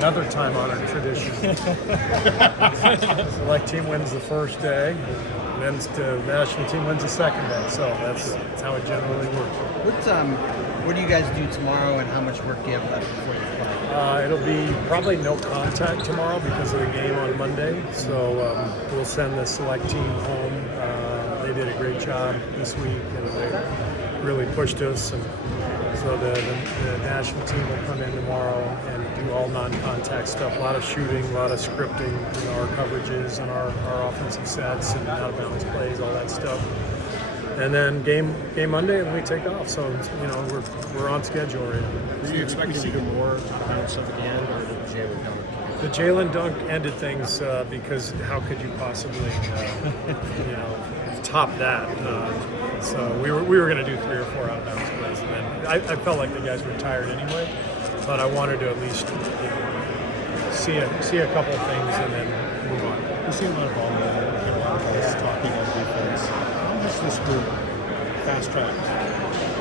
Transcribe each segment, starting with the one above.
another time-honored tradition. Select team wins the first day, men's national team wins the second day. So that's how it generally works. What do you guys do tomorrow, and how much work do you have left before you play? It'll be probably no contact tomorrow because of the game on Monday. So we'll send the select team home. They did a great job this week, and they really pushed us. And so the national team will come in tomorrow and do all non-contact stuff. A lot of shooting, a lot of scripting, our coverages and our offensive sets and out-of-bounds plays, all that stuff. And then game Monday, and we take off. So we're on schedule right now. Do you expect to see more stuff at the end, or the Jalen dunk? The Jalen dunk ended things because how could you possibly top that? So we were going to do 3 or 4 out-of-bounds plays, and then I felt like the guys were tired anyway, but I wanted to at least see a couple of things and then move on. We've seen a lot of ball movement, we hear a lot of guys talking on defense. How has this group fast-tracked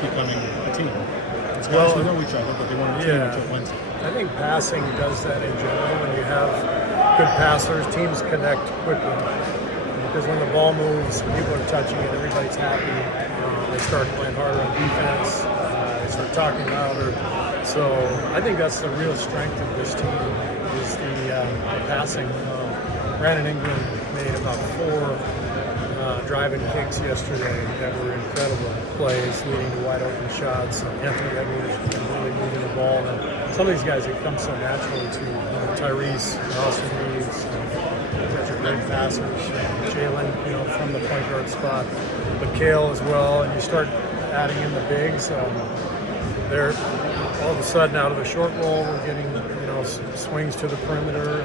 becoming a team? It's guys who know each other, but they want to team until Wednesday. I think passing does that in general. When you have good passers, teams connect quickly. Because when the ball moves, people are touching it, everybody's happy. They start playing harder on defense. They start talking louder. So I think that's the real strength of this team is the passing. Brandon Ingram made about 4 driving kicks yesterday that were incredible plays, leading to wide open shots. Anthony Edwards has been really moving the ball. And some of these guys have come so naturally to Tyrese, Austin Reeves. Guys are great passers. Jalen, from the point guard spot. Mikhail as well. And you start adding in the bigs. They're all of a sudden out of the short roll. We're getting swings to the perimeter.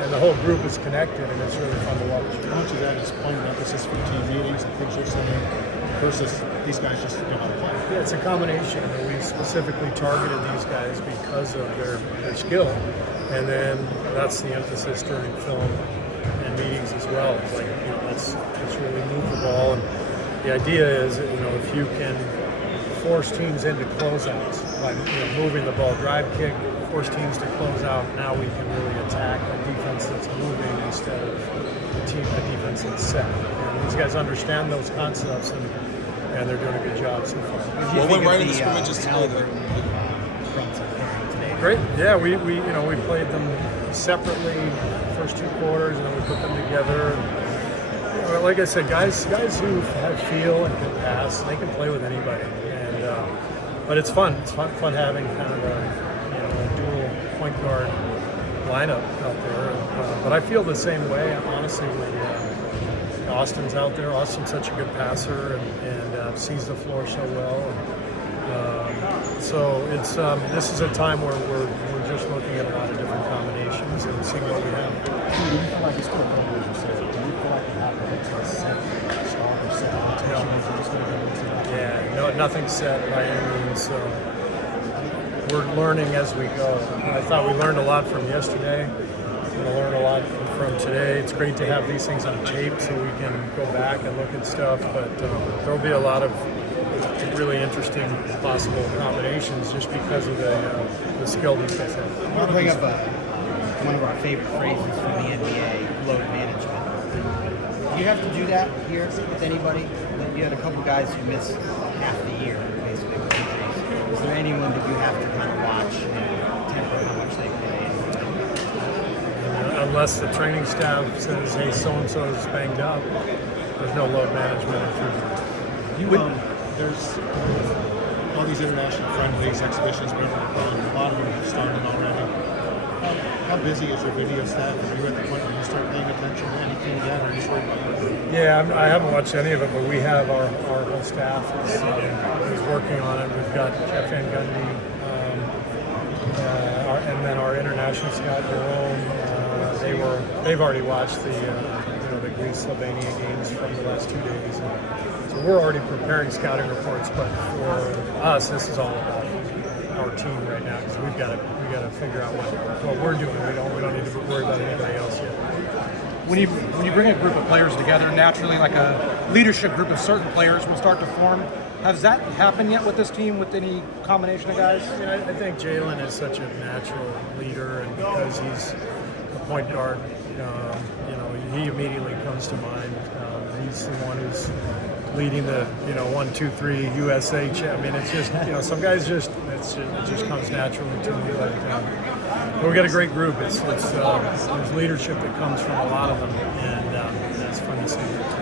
And the whole group is connected, and it's really fun to watch. How much of that is point of emphasis for team meetings and things you're saying versus these guys just know how to play? Yeah, it's a combination. We specifically targeted these guys because of their skill, and then that's the emphasis during film and meetings as well. It's like, let's really move the ball, and the idea is, if you can force teams into closeouts by moving the ball, drive kick, force teams to close out. Now we can really attack a defense that's moving instead of a defense that's set. And these guys understand those concepts, and they're doing a good job so far. Well, went right in the scrimmages together. Great. Yeah, we played them separately first 2 quarters, and then we put them together. And, like I said, guys who have feel and can pass, they can play with anybody. But it's fun. It's fun having kind of a dual point guard lineup out there. But I feel the same way, honestly, when Austin's out there. Austin's such a good passer and sees the floor so well. So it's this is a time where we're just looking at a lot of different combinations and seeing what we have. Do you feel like it's still early, as you said? Do you feel like you have to set start or set rotation? Yeah, no, nothing's set by any means. So we're learning as we go. I thought we learned a lot from yesterday. We're going to learn a lot from today. It's great to have these things on tape so we can go back and look at stuff. But there'll be a lot of really interesting possible combinations just because of the skill these guys have. I want to bring up one of our favorite phrases from the NBA, load management. Do you have to do that here with anybody? You had a couple guys who missed half the year, basically, with injuries. Is there anyone that you have to kind of watch and temper how much they play? Unless the training staff says, hey, so-and-so is banged up, there's no load management intrusion. There's all these international friendlies, exhibitions, whatever they're called. A lot of them have started already. How busy is your video staff? Are you at the point where you start paying attention to anything yet, or are you just worried about it? Yeah, I haven't watched any of it, but we have our whole staff is working on it. We've got Jeff Van Gundy, and then our international scout Jerome. They've already watched the Greece Slovenia games from the last 2 days. So we're already preparing scouting reports, but for us, this is all about our team right now because we've got to figure out what we're doing. We don't need to worry about anybody else yet. When you bring a group of players together, naturally, like a leadership group of certain players will start to form. Has that happened yet with this team, with any combination of guys? I mean, I think Jalen is such a natural leader, and because he's a point guard, he immediately comes to mind. He's the one who's leading the 1, 2, 3 USA. I mean, it's just some guys it just comes naturally to me. But we got a great group. There's leadership that comes from a lot of them, and that's fun to see.